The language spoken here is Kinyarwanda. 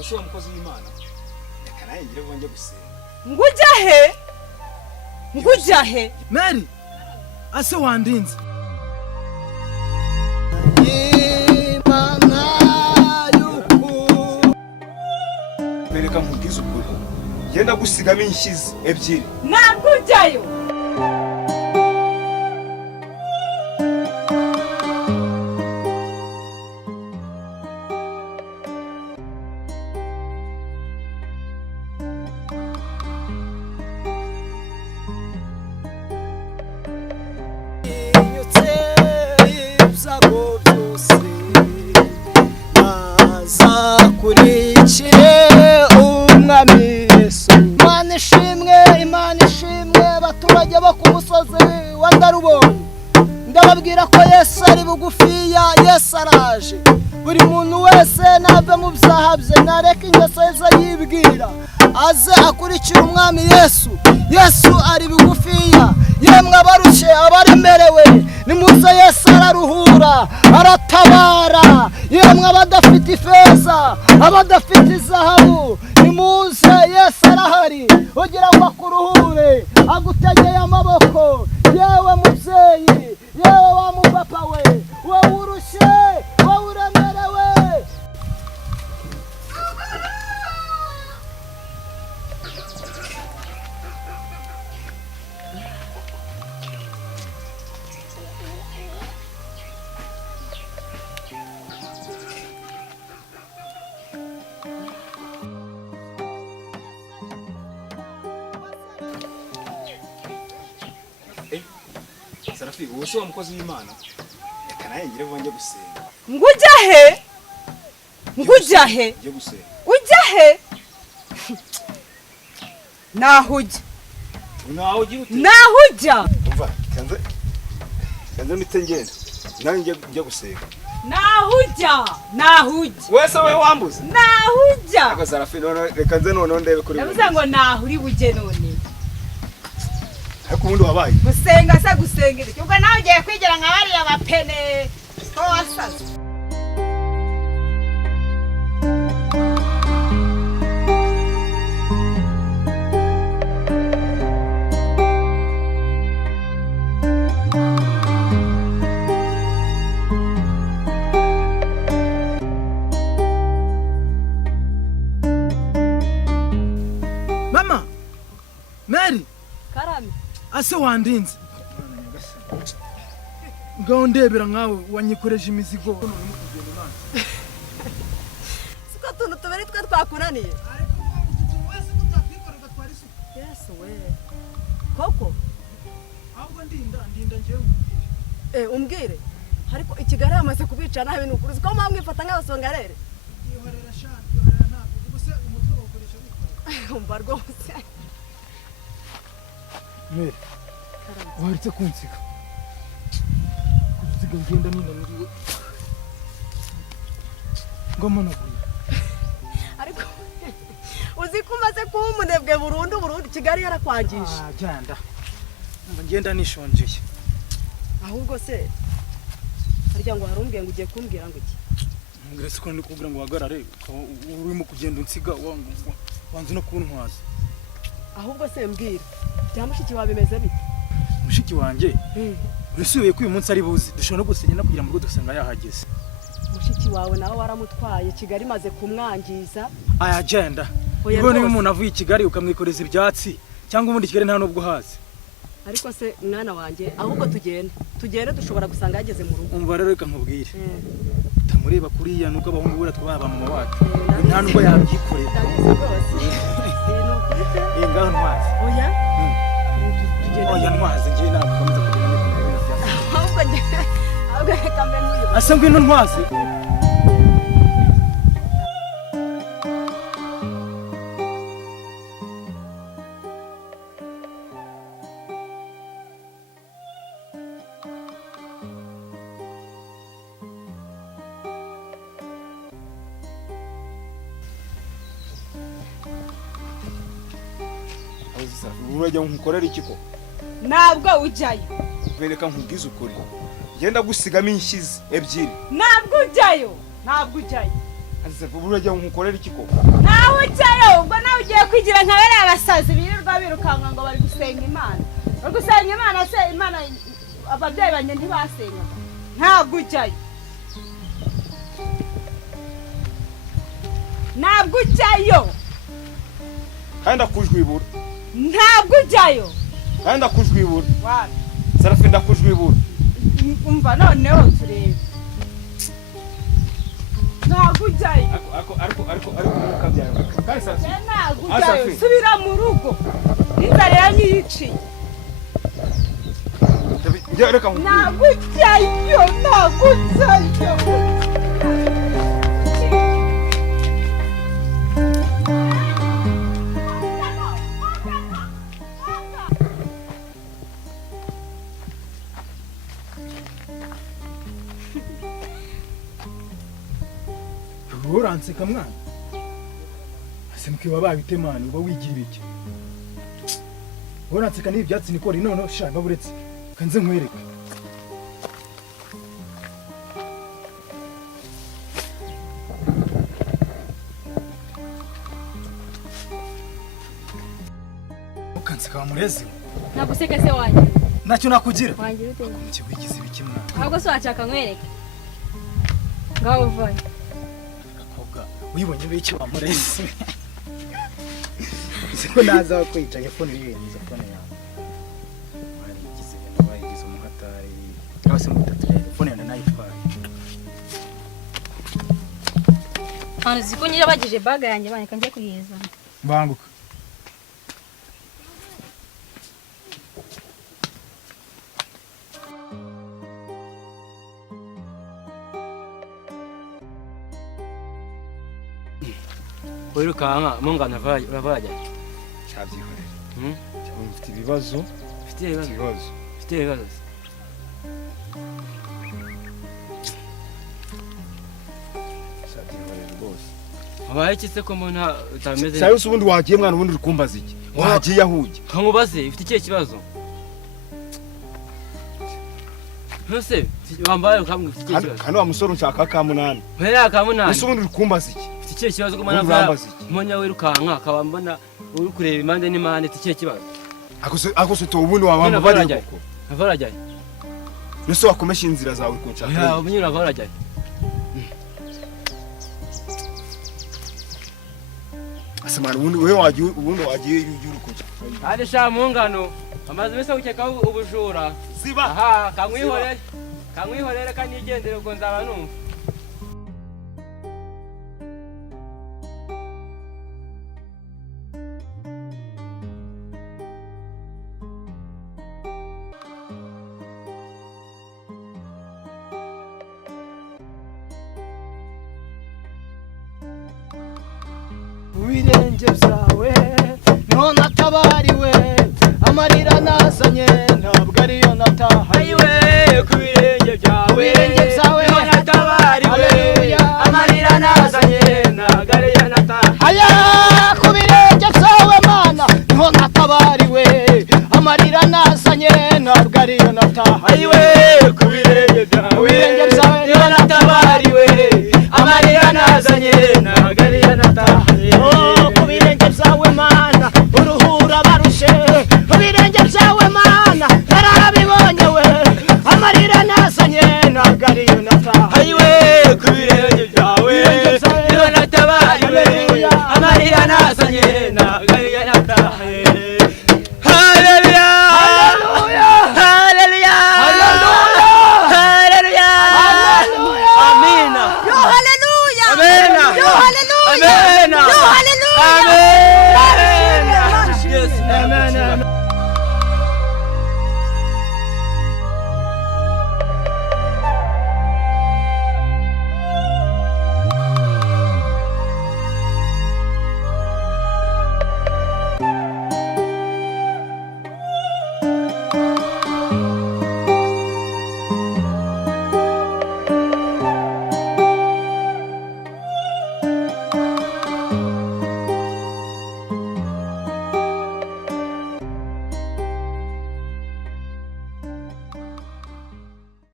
ushobora mukozi w'Imana reka naye ngire bonje gusenga ngujahe Mary ase wandinze Imana yuko bereka nkubwiza ukuri genda gusigamo inshizi ebyiri ntabwo ujyayo Imana ishimwe baturage bo ku musozi wa Ndarubonye ndababwira ko Yesu ari bugufiya Yesu araje buri muntu wese nave mu byaha bye nareka ingeso ze yibwira aze akurikira umwami Yesu ari bugufiya yemwe abarushye abaremerewe nimuze Yesu araruhura aratabara yemwe abadafite ifeza abadafite izahabu nimuze Yesu arahari ugira ngo akuruhure agutegeye amaboko yewe mubyeyi yewe wa mupapa we wowe urushye wowe uremerewe Sarafi ushobora mukozi w'Imana reka naye ngire bonje gusenga ngujahe nje gusenga ujyahe nahujya nahujya umva kanze mitengenda nawe nje gusenga nahujya wese we wambuze nahujya ako Sarafi none reka nze none ndebe kuri yavuze ngo nahuri buje none ariko ubundi wabaye gusenga se gusengera ubwo nawe ugiye kwigira nka bariya bapene ko wasaze Mama Mary karame ase wandinze ngaho ndebera nkawe wanyikoreje imizigo siko tuntu tubiri twe twakunaniye Yesu we koko ahubwo ndinda ngewe umbwire ariko ikigali amaze kubica nabi n'ukuri ko mwamwifata nk'abasongarere ihorera shani ihorera ntabwo ubuse umutwe ukoresha bikora umva rwose Mary waritse kunsiga kuziga ngenda ninaniriwe ngomanaguye ariko uzi ko umaze kuba umunebwe burundu Kigali yarakwangije genda ngenda nishonjeye ahubwo se harya ngo harumbwiye ngo ugiye kumbwira ngo iki mbwira siko ndi kubwira ngo wagarare urimo kugenda unsiga wanze no kuntwaza ahubwo se mbwira bya mushiki wawe bimeze bite mushiki wanjye urisubiye ko uyu munsi ari buzi dushobora no gusenya no kugira ngo dusanga yahageze mushiki wawe nawe waramutwaye Kigali maze kumwangiza agenda ubwo niba umuntu avuye i Kigali ukamwikoreza ibyatsi cyangwa ubundi Kigali nta nubwo hazi ariko se mwana wanjye ahubwo tugende dushobora gusanga yageze mu rugo umva rero reka nkubwire utamureba kuriya nuko abahungu bura twaba mama wacu nta nubwo yabyikorera ngaho ntwaze oya ntwaze ngiye ntabwo ukomeza kugenda ahubwo reka mbe n'uyu asa ngwino ntwaze urajya nkukorera iki ko ntabwo ujyayo bereka nkubwiza ukuri genda gusigamo inshizi ebyiri ntabwo ujyayo Ase burajya nkukorera iki koko? Naho ujyayo ubwo nawe ugiye kwigira nka bariya abasazi birirwa birukanka ngo bari gusenga Imana. Bari gusenga Imana se Imana ababyeyi banjye ntibasenga. Ntabwo ujyayo. Ntabwo ujyayo. Kandi ndakujwibura. Ntabwo ujyayo. Kandi ndakujwibura. Wapi? Sarafi ndakujwibura. Umva noneho turebe. Ntabwo ujyayo. Ariko mukabyara. Kandi Sarafi. Ntabwo ujyayo. Subira mu rugo. Inzara yanyiciye. Njye reka nkubwire. Ntabwo ujyayo. Ntabwo ujyayo. Uranseka mwana ase mkiwa babite mwana uba wigira iki uranseka n'ibyatsi nikora none shaka buretse kanze nkwereka ukanseka wa murezi Naguseka se wanjye. nacyo nakugira Wanjye ute? muke wigize ibiki mwana Ahubwo so wachaka nkwereke. Ngaho vaye. wibonye biki wa murezi siko naza kwica telefone yirenze telefone yawe marigize bayigize umuhatari bose mutatu telefone yana nayitwaye Hano ziko nyira bagije baga yanjye banyeka ngiye kuheza. banguka wirukanka mungana uravaje Cyabyihorera. hmm Cyangwa mfite ibibazo. ufite ibibazo Cyabyihorera rwose. wabaye iki se ko mbona utameze Cyangwa ubundi wagiye mwana ubundi uri kumbaza iki? Wagiye ahujye. nkamubaze ufite ikihe kibazo ntose wambaye ukambwira ufite ikihe kibazo Hano wa musore unshaka ka munani. mpera ka munani Ese ubundi uri kumbaza iki? ufite ikihe kibazo ko mbona Urambaza iki? mponya wirukanka akaba mbona uri kureba impande n'impande ufite ikihe kibazo Akose to ubundi wabamba bari koko. avarajyaye Nese wakomesha inzira zawe kunshaka. ya ubunyura avarajyaye Ase mwana ubundi wagiye yuri kunshaka. ari sha mungano amaze mese ukekaho ubujura Ziba. aha kamwihorere kanigendere ubwo nzaba numva Birenge byawe none atabariwe amarira nazanye ntabwo ariyo natahaye